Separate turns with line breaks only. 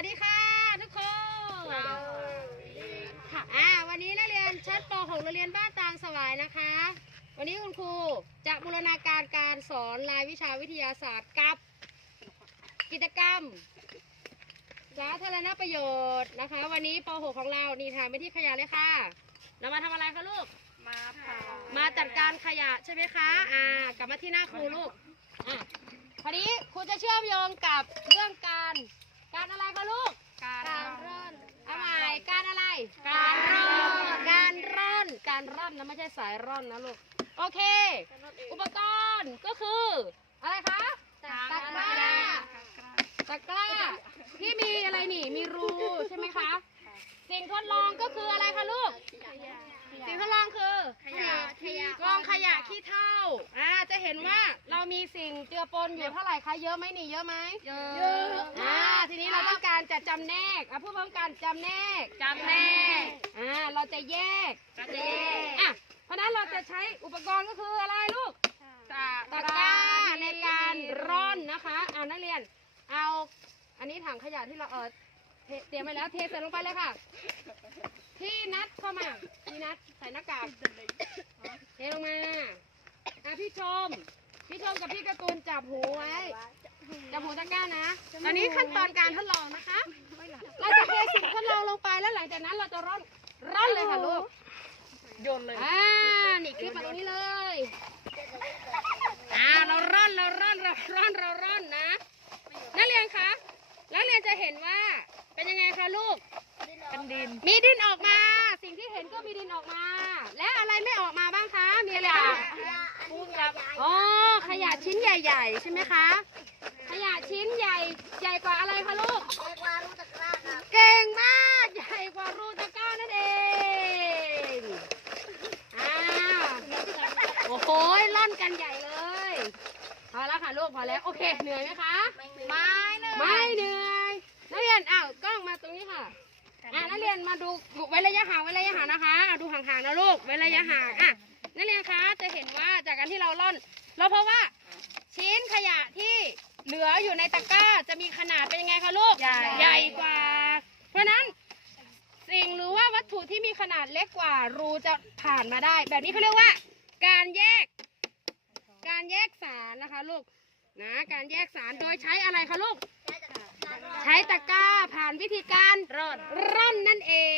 วัสดีค่ะทุกคนค่ะวันนี้นักเรียนชั้นป .6 โรงเรียนบ้านตางสวายนะคะ วันนี้คุณครูจะบูรณาการการสอนรายวิชาวิทยาศาสตร์กับ กิจกรรมสาธารณประโยชน์นะคะ วันนี้ป .6 ของเรานี่ทางไปที่ขยะเลยค่ะ เรามาทำอะไรคะลูก
มาผ่า
มาจัดการขยะใช่ไหมคะ อ่ากลับมาที่หน้าครูลูกอะคราวนี้ครูจะเชื่อมโยงกับเรื่องการ การอะไรคะลูก
การ
การร่อนเอาใหม่การอะไร การร่อน การร่อน การร่อนนะไม่ใช่สายร่อนนะลูก โอเค อุปกรณ์ก็คือ อะไรคะ ตะกร้า ตะกร้าที่มีอะไรนี่ มีรูใช่ไหมคะ สิ่งทดลองก็คืออะไรคะลูก สิ่งทดลองคือ
ขยะขยะ
กองขยะขี้เถ้าอ่าจะเห็นว่าเรามีสิ่งเจือปนอยู่เท่าไหร่คะเยอะไหมนี่เยอะไหม
เย
เยอะอ่าทีนี้เราต้องการจะจำแนกอะพูดพร้อมกันจำแนก
จำแนก
อ่าเราจะแยก
จะแยก
อะเพราะฉะนั้นเราจะใช้อุปกรณ์ก็คืออะไรลูก
ตะ
ตะกร้าในการร่อนนะคะอ่านักเรียนเอาอันนี้ถังขยะที่เราเออ เทเตรียมไว้แล้วเทใส่ลงไปเลยค่ะ พี่นัดเข้ามาพี่นัดใส่หน้ากากเทลงมาอะพี่ชม พี่ชมกับพี่การ์ตูนจับหูไว้ จับหูตะกร้านะ ตอนนี้ขั้นตอนการทดลองนะคะ เราจะเทสิ่งทดลองลงไปแล้วหลังจากนั้นเราจะร่อนร่อนเลยค่ะลูก
โยนเลย
อ่า นี่คลิปมาตรงนี้เลย อ่า เราร่อน เราร่อน เราร่อน เราร่อนนะ ลูก
เป็นดิน
มีดินออกมา สิ่งที่เห็นก็มีดินออกมา และอะไรไม่ออกมาบ้างคะมีอะไรบ้าง
พูดครับ
อ๋อขยะชิ้นใหญ่ ๆ ใช่ไหมคะ ขยะชิ้นใหญ่ ใหญ่กว่าอะไรคะลูก เก่งมาก ใหญ่กว่ารูตะกร้านั่นเองอ้าวโอ้โหล่อนกันใหญ่เลยพอแล้วค่ะลูกพอแล้วโอเคเหนื่อยไหมคะ
ไม้เลย
ไม่เหนื่อยนักเรียนอ้า รียนมาดูเว้นระยะห่างเว้นระยะห่างนะคะอะดูห่างๆนะลูกเว้นระยะห่างอะนักเรียนคะจะเห็นว่าจากการที่เราล่อน เราเพราะว่าชิ้นขยะที่เหลืออยู่ในตะกร้าจะมีขนาดเป็นยังไงคะลูก
ใหญ่
ใหญ่กว่า เพราะฉะนั้นสิ่งหรือว่าวัตถุที่มีขนาดเล็กกว่ารูจะผ่านมาได้ แบบนี้เขาเรียกว่า การแยก การแยกสารนะคะลูกนะการแยกสารโดยใช้อะไรคะลูกใช้ ตะกร้าผ่านวิธีการ
รอด
ร่อนนั่นเอง